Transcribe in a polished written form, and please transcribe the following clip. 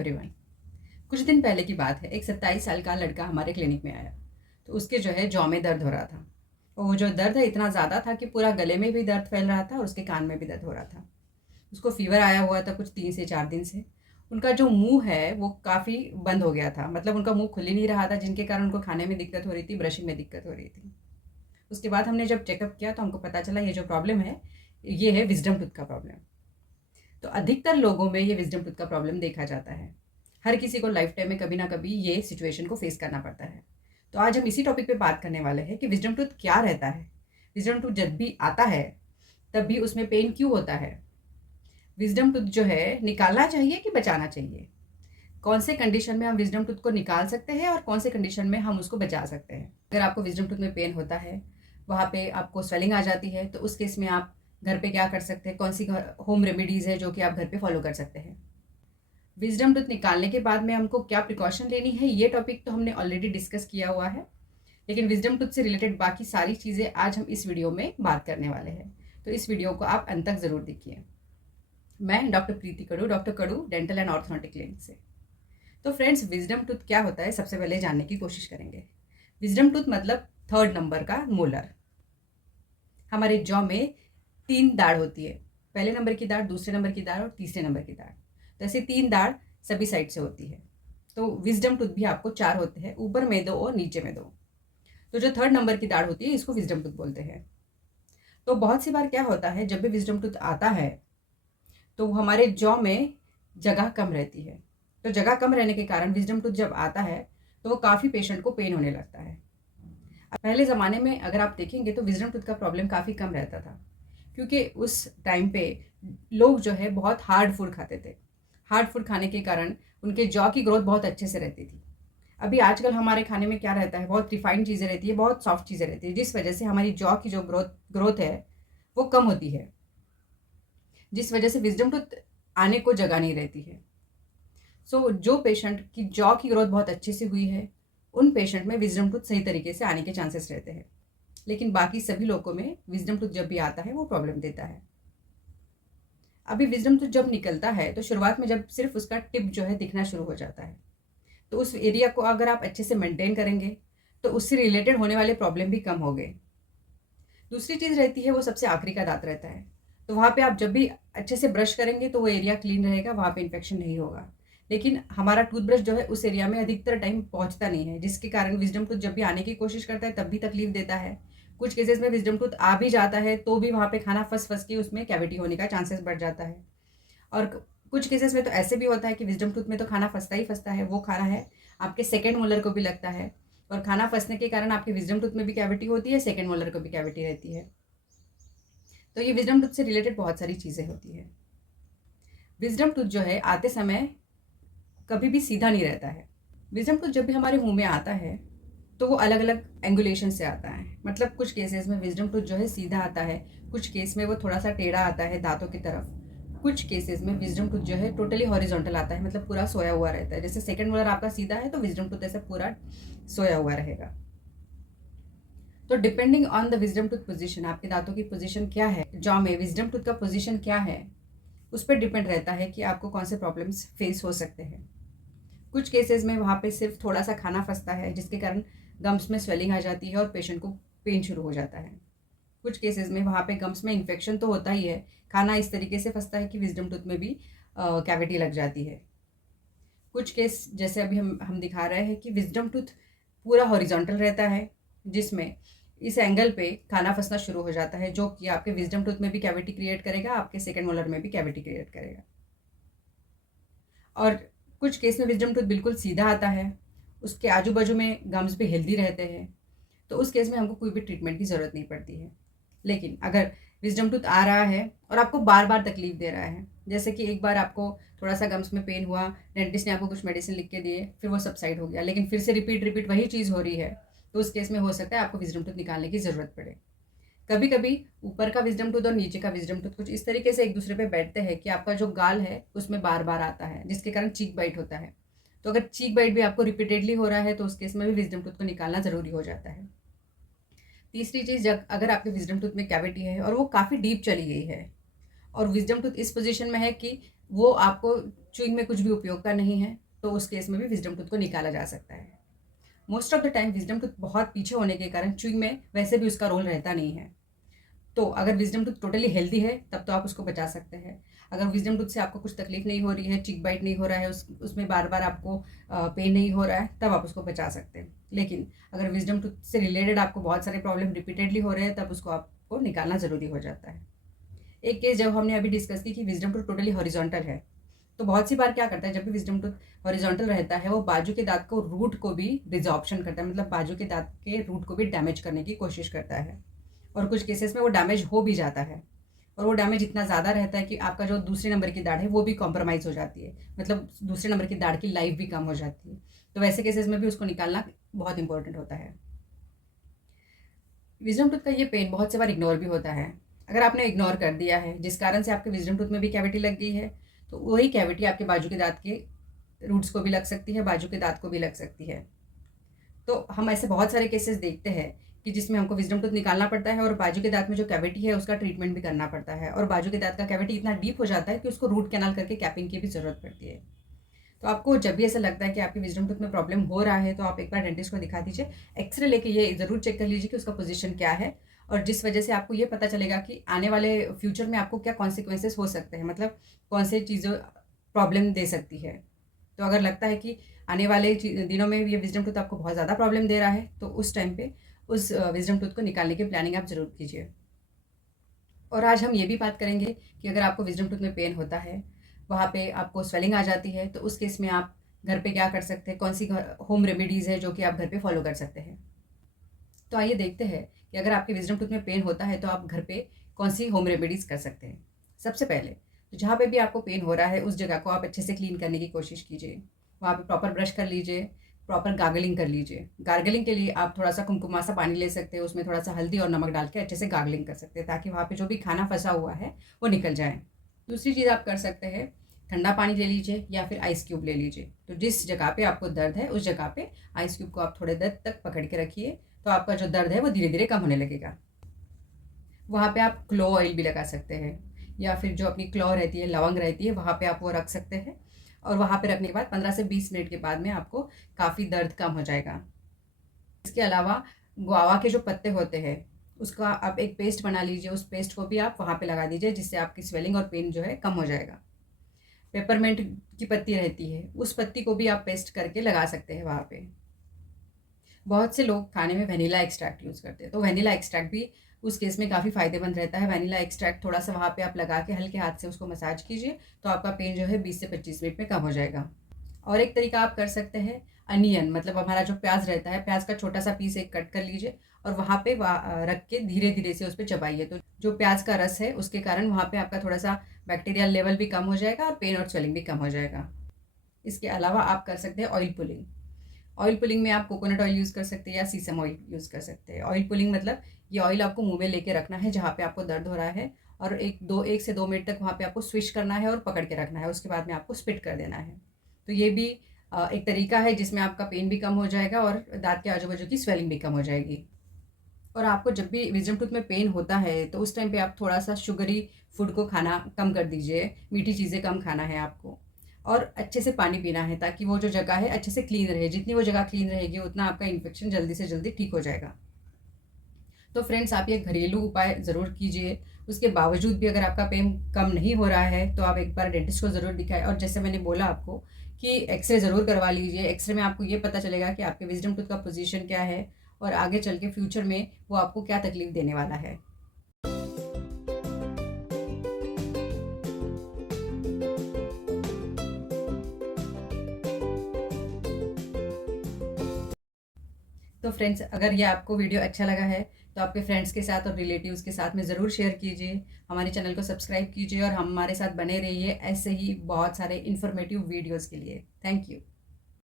Everyone. कुछ दिन पहले की बात है, एक 27 साल का लड़का हमारे क्लिनिक में आया। तो उसके जो है जॉ में दर्द हो रहा था। और वो जो दर्द है इतना ज़्यादा था कि पूरा गले में भी दर्द फैल रहा था और उसके कान में भी दर्द हो रहा था। उसको फीवर आया हुआ था कुछ 3 से 4 दिन से। उनका जो मुंह है वो काफ़ी बंद हो गया था, मतलब उनका मुंह खुल ही नहीं रहा था, जिनके कारण उनको खाने में दिक्कत हो रही थी, ब्रशिंग में दिक्कत हो रही थी। उसके बाद हमने जब चेकअप किया तो हमको पता चला ये जो प्रॉब्लम है ये है विजडम टूथ का प्रॉब्लम। तो अधिकतर लोगों में ये विजडम टूथ का प्रॉब्लम देखा जाता है। हर किसी को लाइफ टाइम में कभी ना कभी ये सिचुएशन को फेस करना पड़ता है। तो आज हम इसी टॉपिक पे बात करने वाले हैं कि विजडम टूथ क्या रहता है, विजडम टूथ जब भी आता है तब भी उसमें पेन क्यों होता है, विजडम टूथ जो है निकालना चाहिए कि बचाना चाहिए, कौन से कंडीशन में हम विजडम टूथ को निकाल सकते हैं और कौन से कंडीशन में हम उसको बचा सकते हैं। अगर आपको विजडम टूथ में पेन होता है, वहाँ पे आपको स्वेलिंग आ जाती है, तो उस केस में आप घर पे क्या कर सकते हैं, कौन सी होम रेमेडीज़ है जो कि आप घर पे फॉलो कर सकते हैं। विजडम टूथ निकालने के बाद में हमको क्या प्रिकॉशन लेनी है, ये टॉपिक तो हमने ऑलरेडी डिस्कस किया हुआ है, लेकिन विजडम टूथ से रिलेटेड बाकी सारी चीज़ें आज हम इस वीडियो में बात करने वाले हैं। तो इस वीडियो को आप अंत तक ज़रूर देखिए। मैं doctor Preeti Kadu, doctor Kadu dental and orthodontic clinic से। तो फ्रेंड्स, विजडम टूथ क्या होता है सबसे पहले जानने की कोशिश करेंगे। विजडम टूथ मतलब 3rd नंबर का मोलर। हमारे जॉ में 3 दाढ़ होती है, पहले नंबर की दाढ़, दूसरे नंबर की दाढ़ और तीसरे नंबर की दाढ़। तो ऐसे 3 दाढ़ सभी साइड से होती है। तो विजडम टूथ भी आपको 4 होते हैं, ऊपर में 2 और नीचे में 2। तो जो 3rd नंबर की दाढ़ होती है इसको विजडम टूथ बोलते हैं। तो बहुत सी बार क्या होता है, जब भी विजडम टूथ आता है तो हमारे जॉ में जगह कम रहती है। तो जगह कम रहने के कारण विजडम टूथ जब आता है तो वो काफ़ी पेशेंट को पेन होने लगता है। पहले ज़माने में अगर आप देखेंगे तो विजडम टूथ का प्रॉब्लम काफ़ी कम रहता था, क्योंकि उस टाइम पे लोग जो है बहुत हार्ड फूड खाते थे। हार्ड फूड खाने के कारण उनके जॉ की ग्रोथ बहुत अच्छे से रहती थी। अभी आजकल हमारे खाने में क्या रहता है, बहुत रिफाइंड चीज़ें रहती है, बहुत सॉफ्ट चीज़ें रहती है, जिस वजह से हमारी जॉ की जो ग्रोथ है वो कम होती है, जिस वजह से विजडम टूथ आने को जगह नहीं रहती है। जो पेशेंट की जॉ की ग्रोथ बहुत अच्छे से हुई है, उन पेशेंट में विजडम टूथ सही तरीके से आने के चांसेस रहते हैं। लेकिन बाकी सभी लोगों में विजडम टूथ जब भी आता है वो प्रॉब्लम देता है। अभी विजडम टूथ जब निकलता है तो शुरुआत में जब सिर्फ उसका टिप जो है दिखना शुरू हो जाता है, तो उस एरिया को अगर आप अच्छे से मेंटेन करेंगे तो उससे रिलेटेड होने वाले प्रॉब्लम भी कम हो गए। दूसरी चीज़ रहती है वो सबसे आखिरी का दांत रहता है। तो वहाँ पे आप जब भी अच्छे से ब्रश करेंगे तो वो एरिया क्लीन रहेगा, वहाँ पे इन्फेक्शन नहीं होगा। लेकिन हमारा टूथब्रश जो है उस एरिया में अधिकतर टाइम पहुँचता नहीं है, जिसके कारण विजडम टूथ जब भी आने की कोशिश करता है तब भी तकलीफ देता है। कुछ केसेस में विजडम टूथ आ भी जाता है तो भी वहाँ पे खाना फँस-फँस के उसमें कैविटी होने का चांसेस बढ़ जाता है। और कुछ केसेस में तो ऐसे भी होता है कि विजडम टूथ में तो खाना फँसता ही फँसता है, वो खाना है आपके सेकंड मोलर को भी लगता है, और खाना फँसने के कारण आपके विजडम टूथ में भी कैविटी होती है, सेकंड मोलर को भी कैविटी रहती है। तो ये विजडम टूथ से रिलेटेड बहुत सारी चीज़ें होती है। विजडम टूथ जो है आते समय कभी भी सीधा नहीं रहता है। विजडम टूथ जब भी हमारे मुंह में आता है तो वो अलग अलग एंगुलेशन से आता है, मतलब कुछ केसेस में विजडम टूथ जो है सीधा आता है, कुछ केस में वो थोड़ा सा टेढ़ा आता है दांतों की तरफ, कुछ केसेस में विजडम टूथ जो है टोटली हॉरिजॉन्टल आता है, मतलब पूरा सोया हुआ रहता है। जैसे सेकंड मोलर आपका सीधा है तो विजडम टूथ ऐसा पूरा सोया हुआ रहेगा। तो depending on the wisdom tooth position, आपके दांतों की पोजीशन क्या है, जॉ में विजडम टूथ का पोजीशन क्या है, उस पर डिपेंड रहता है कि आपको कौन से प्रॉब्लम्स फेस हो सकते हैं। कुछ केसेस में वहाँ पे सिर्फ थोड़ा सा खाना फंसता है, जिसके कारण गम्स में स्वेलिंग आ जाती है और पेशेंट को पेन शुरू हो जाता है। कुछ केसेस में वहाँ पे गम्स में इन्फेक्शन तो होता ही है, खाना इस तरीके से फंसता है कि विजडम टूथ में भी कैविटी लग जाती है। कुछ केस जैसे अभी हम दिखा रहे हैं कि विजडम टूथ पूरा हॉरिजॉन्टल रहता है, जिसमें इस एंगल पे खाना फंसना शुरू हो जाता है, जो कि आपके विजडम टूथ में भी कैविटी क्रिएट करेगा, आपके सेकंड मोलर में भी कैविटी क्रिएट करेगा। और कुछ केस में विजडम टूथ बिल्कुल सीधा आता है, उसके आजू बाजू में गम्स भी हेल्दी रहते हैं, तो उस केस में हमको कोई भी ट्रीटमेंट की ज़रूरत नहीं पड़ती है। लेकिन अगर विजडम टूथ आ रहा है और आपको बार बार तकलीफ दे रहा है, जैसे कि एक बार आपको थोड़ा सा गम्स में पेन हुआ, डेंटिस्ट ने आपको कुछ मेडिसिन लिख के दिए, फिर वो सबसाइड हो गया, लेकिन फिर से रिपीट रिपीट वही चीज़ हो रही है, तो उस केस में हो सकता है आपको विजडम टूथ निकालने की ज़रूरत पड़े। कभी कभी ऊपर का विजडम टूथ और नीचे का विजडम टूथ कुछ इस तरीके से एक दूसरे पे बैठते हैं कि आपका जो गाल है उसमें बार बार आता है, जिसके कारण चीक बाइट होता है। तो अगर चीक बाइट भी आपको रिपीटेडली हो रहा है तो उस केस में भी विजडम टूथ को निकालना ज़रूरी हो जाता है। तीसरी चीज़, जब अगर आपके विजडम टूथ में कैविटी है और वो काफ़ी डीप चली गई है और विजडम टूथ इस पोजीशन में है कि वो आपको च्युइंग में कुछ भी उपयोग का नहीं है, तो उस केस में भी विजडम टूथ को निकाला जा सकता है। Most of the time wisdom tooth बहुत पीछे होने के कारण च्युइंग में वैसे भी उसका रोल रहता नहीं है। तो अगर विजडम टूथ टोटली हेल्दी है तब तो आप उसको बचा सकते हैं। अगर विजडम टूथ से आपको कुछ तकलीफ नहीं हो रही है, चिक बाइट नहीं हो रहा है, उसमें बार बार आपको पेन नहीं हो रहा है, तब आप उसको बचा सकते हैं। लेकिन अगर विजडम टूथ से रिलेटेड आपको बहुत सारे प्रॉब्लम रिपीटेडली हो रहे हैं, तब उसको आपको निकालना ज़रूरी हो जाता है। एक केस जब हमने अभी डिस्कस की कि विजडम टूथ टोटली हॉरिजॉन्टल है, तो बहुत सी बार क्या करता है, जब भी विजडम टूथ हॉरिजॉन्टल रहता है, वो बाजू के दांत को रूट को भी डिजॉर्प्शन करता है, मतलब बाजू के दांत के रूट को भी डैमेज करने की कोशिश करता है। और कुछ केसेस में वो डैमेज हो भी जाता है, और वो डैमेज इतना ज़्यादा रहता है कि आपका जो दूसरे नंबर की दाढ़ है वो भी कॉम्प्रोमाइज़ हो जाती है, मतलब दूसरे नंबर की दाढ़ की लाइफ भी कम हो जाती है। तो वैसे केसेस में भी उसको निकालना बहुत इंपॉर्टेंट होता है। विजडम टूथ का ये पेन बहुत से बार इग्नोर भी होता है। अगर आपने इग्नोर कर दिया है, जिस कारण से आपके विजडम टूथ में भी कैविटी लग गई है, तो वही कैविटी आपके बाजू के दांत के रूट्स को भी लग सकती है, बाजू के दांत को भी लग सकती है। तो हम ऐसे बहुत सारे केसेस देखते हैं कि जिसमें हमको विजडम टूथ निकालना पड़ता है और बाजू के दांत में जो कैविटी है उसका ट्रीटमेंट भी करना पड़ता है, और बाजू के दांत का कैविटी इतना डीप हो जाता है कि उसको रूट कैनाल करके कैपिंग की भी ज़रूरत पड़ती है। तो आपको जब भी ऐसा लगता है कि आपकी विजडम टूथ में प्रॉब्लम हो रहा है, तो आप एक बार डेंटिस्ट को दिखा दीजिए। एक्सरे लेके ये ज़रूर चेक कर लीजिए कि उसका पोजीशन क्या है, और जिस वजह से आपको ये पता चलेगा कि आने वाले फ्यूचर में आपको क्या कॉन्सिक्वेंसेस हो सकते हैं, मतलब कौन से चीज़ें प्रॉब्लम दे सकती है। तो अगर लगता है कि आने वाले दिनों में ये विजडम टूथ आपको बहुत ज़्यादा प्रॉब्लम दे रहा है, तो उस टाइम पे उस विजडम टूथ को निकालने की प्लानिंग आप ज़रूर कीजिए। और आज हम ये भी बात करेंगे कि अगर आपको विजडम टूथ में पेन होता है, वहाँ पे आपको स्वेलिंग आ जाती है, तो उस केस में आप घर पे क्या कर सकते हैं, कौन सी होम रेमेडीज़ है जो कि आप घर पे फॉलो कर सकते हैं। तो आइए देखते हैं कि अगर आपके विजडम टूथ में पेन होता है तो आप घर पे कौन सी होम रेमेडीज़ कर सकते हैं। सबसे पहले तो जहाँ पे भी आपको पेन हो रहा है, उस जगह को आप अच्छे से क्लीन करने की कोशिश कीजिए। वहाँ पे प्रॉपर ब्रश कर लीजिए, प्रॉपर गार्गलिंग कर लीजिए। गार्गलिंग के लिए आप थोड़ा सा कुमकुमा सा पानी ले सकते हैं, उसमें थोड़ा सा हल्दी और नमक डाल के अच्छे से गार्गलिंग कर सकते हैं, ताकि वहाँ पे जो भी खाना फंसा हुआ है वो निकल जाए। दूसरी चीज़ आप कर सकते हैं, ठंडा पानी ले लीजिए या फिर आइस क्यूब ले लीजिए। तो जिस जगह पे आपको दर्द है उस जगह पे आइस क्यूब को आप थोड़े देर तक पकड़ के रखिए, तो आपका जो दर्द है वो धीरे धीरे कम होने लगेगा। वहाँ पे आप क्लो ऑयल भी लगा सकते हैं, या फिर जो अपनी क्लॉ रहती है, लवंग रहती है, वहाँ पे आप वो रख सकते हैं, और वहाँ पे रखने के बाद 15 से 20 मिनट के बाद में आपको काफ़ी दर्द कम हो जाएगा। इसके अलावा गुआवा के जो पत्ते होते हैं, उसका आप एक पेस्ट बना लीजिए, उस पेस्ट को भी आप वहाँ पे लगा दीजिए, जिससे आपकी स्वेलिंग और पेन जो है कम हो जाएगा। पेपरमेंट की पत्ती रहती है, उस पत्ती को भी आप पेस्ट करके लगा सकते हैं वहाँ पे। बहुत से लोग खाने में वनीला एक्सट्रैक्ट यूज़ करते हैं, तो वनीला एक्सट्रैक्ट भी उस केस में काफ़ी फ़ायदेमंद रहता है। वनीला एक्सट्रैक्ट थोड़ा सा वहाँ पे आप लगा के हल्के हाथ से उसको मसाज कीजिए, तो आपका पेन जो है 20 से 25 मिनट में कम हो जाएगा। और एक तरीका आप कर सकते हैं, अनियन मतलब हमारा जो प्याज रहता है, प्याज का छोटा सा पीस एक कट कर लीजिए, और वहाँ पे रख के धीरे धीरे से उस पर चबाइए, तो जो प्याज का रस है उसके कारण वहाँ पे आपका थोड़ा सा बैक्टीरियल लेवल भी कम हो जाएगा और पेन और स्वेलिंग भी कम हो जाएगा। इसके अलावा आप कर सकते हैं ऑयल पुलिंग। ऑयल पुलिंग में आप कोकोनट ऑयल यूज़ कर सकते हैं या सीसम ऑयल यूज़ कर सकते हैं। ऑयल पुलिंग मतलब ये ऑयल आपको मुंह में लेके रखना है जहाँ पे आपको दर्द हो रहा है, और एक से दो मिनट तक वहाँ पे आपको स्विश करना है और पकड़ के रखना है, उसके बाद में आपको स्पिट कर देना है। तो ये भी एक तरीका है जिसमें आपका पेन भी कम हो जाएगा और दांत के आजू बाजू की स्वेलिंग भी कम हो जाएगी। और आपको जब भी विजडम टूथ में पेन होता है, तो उस टाइम पे आप थोड़ा सा शुगरी फूड को खाना कम कर दीजिए, मीठी चीज़ें कम खाना है आपको, और अच्छे से पानी पीना है, ताकि वो जो जगह है अच्छे से क्लीन रहे। जितनी वो जगह क्लीन रहेगी उतना आपका इन्फेक्शन जल्दी से जल्दी ठीक हो जाएगा। तो फ्रेंड्स, आप ये घरेलू उपाय ज़रूर कीजिए। उसके बावजूद भी अगर आपका पेन कम नहीं हो रहा है, तो आप एक बार डेंटिस्ट को ज़रूर दिखाएं, और जैसे मैंने बोला आपको कि एक्सरे ज़रूर करवा लीजिए। एक्सरे में आपको ये पता चलेगा कि आपके विजडम टूथ का पोजीशन क्या है, और आगे चल के फ्यूचर में वो आपको क्या तकलीफ देने वाला है। तो फ्रेंड्स, अगर ये आपको वीडियो अच्छा लगा है, तो आपके फ्रेंड्स के साथ और रिलेटिव्स के साथ में ज़रूर शेयर कीजिए। हमारे चैनल को सब्सक्राइब कीजिए और हमारे साथ बने रहिए ऐसे ही बहुत सारे इन्फॉर्मेटिव वीडियोज़ के लिए। Thank you.